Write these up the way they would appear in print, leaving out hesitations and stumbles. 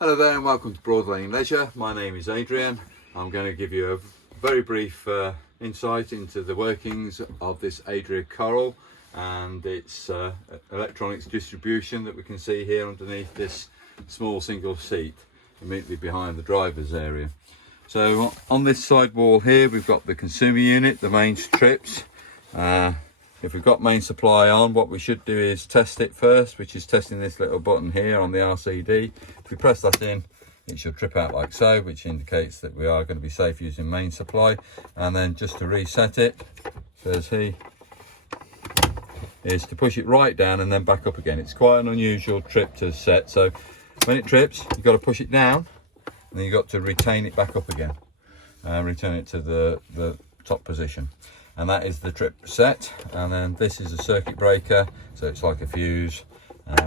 Hello there and welcome to Broad Lane Leisure. My name is Adrian. I'm going to give you a very brief insight into the workings of this Adria Coral and its electronics distribution that we can see here underneath this small single seat immediately behind the driver's area. So on this side wall here we've got the consumer unit, the main strips. If we've got main supply on, what we should do is test it first, which is testing this little button here on the RCD. If we press that in, it should trip out like so, which indicates that we are going to be safe using main supply. And then just to reset it, says here, is to push it right down and then back up again. It's quite an unusual trip to set. So when it trips, you've got to push it down and then you've got to retain it back up again. Return it to the top position. And that is the trip set. And then this is a circuit breaker, so it's like a fuse,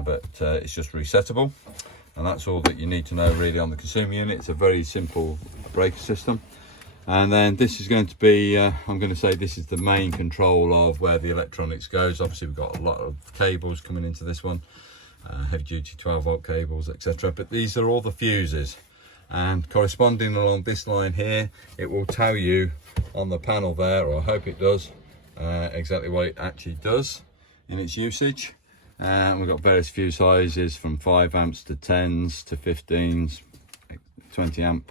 but it's just resettable. And that's all that you need to know really on the consumer unit. It's a very simple breaker system. And then this is going to be, I'm going to say this is the main control of where the electronics goes. Obviously we've got a lot of cables coming into this one, heavy duty 12-volt cables, etc. But these are all the fuses. And corresponding along this line here, it will tell you on the panel there, or I hope it does, exactly what it actually does in its usage. And we've got various fuse sizes from 5 amps to 10s to 15s, 20 amp.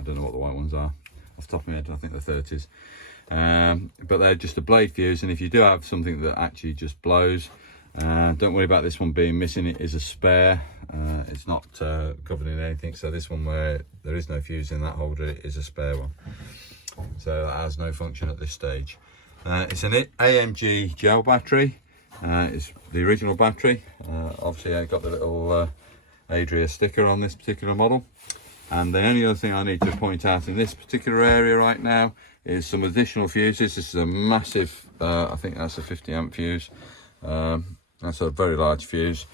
I don't know what the white ones are off the top of my head. I think they're 30s. But they're just a blade fuse, and if you do have something that actually just blows, don't worry about this one being missing. It is a spare. It's not covered in anything, so this one where there is no fuse in that holder, it is a spare one. So that has no function at this stage. It's an AMG gel battery. It's the original battery. Obviously I got the little Adria sticker on this particular model. And the only other thing I need to point out in this particular area right now is some additional fuses. This is a massive, I think that's a 50 amp fuse. That's a very large fuse.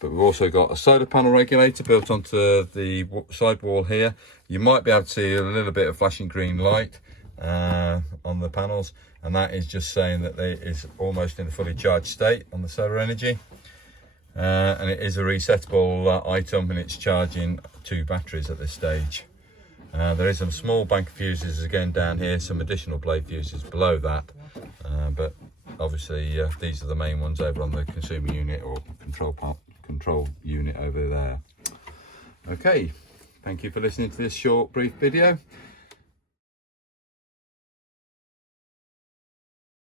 But we've also got a solar panel regulator built onto the side wall here. You might be able to see a little bit of flashing green light on the panels, and that is just saying that it is almost in a fully charged state on the solar energy. And it is a resettable item, and it's charging 2 batteries at this stage. There is a small bank of fuses again down here, some additional blade fuses below that, but obviously these are the main ones over on the consumer unit or control unit over there. Okay, thank you for listening to this short brief video.